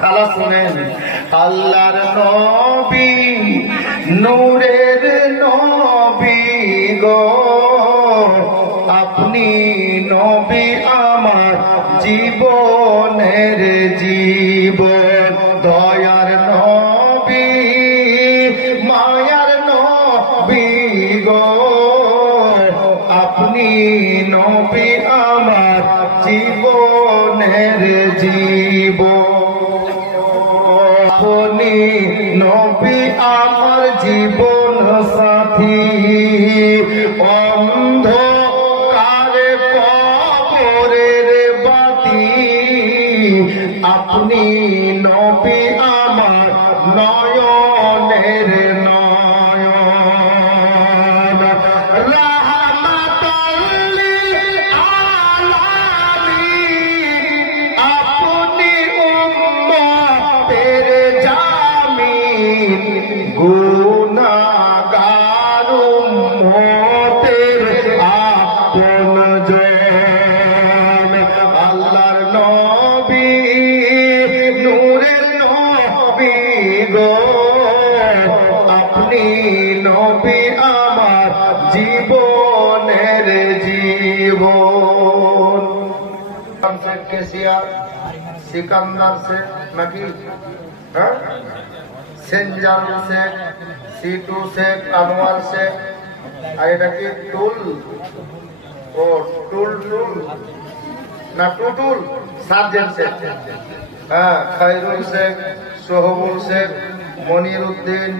খালা শুনেন, আল্লাহর নবী নূরের নবী গো, আপনি নবী আমার জীবনের জীবন, দয়ার নবী মায়ার নবী গো, আপনি নবী আমার জীবনের জীবন, আপনি নবী আমার জীবন সাথী, অন্ধকারে কবরের বাতি, আপনি নবী আমার নয়নের নয়ন, রাহমাতুল লিল আলামিন, আপনি উম্মতের জামিন, গুনাহগার উম্মতের আপনজন, আল্লাহর নবী নূরের নবী গো, আপনি নবী আমার জীবনের জীবন। কেসিয়ার সিকান্দার শেখ নাকি, হ্যাঁ, সেনজান শেখ, সিটু শেখ, আনোয়ার শেখ, আর এটা কি টুল, ও টুল টুল না টুটুল, সার্জেন্ট শেখ, হ্যাঁ, খায়রুল শেখ, সোহবুল শেখ, মনির উদ্দিন।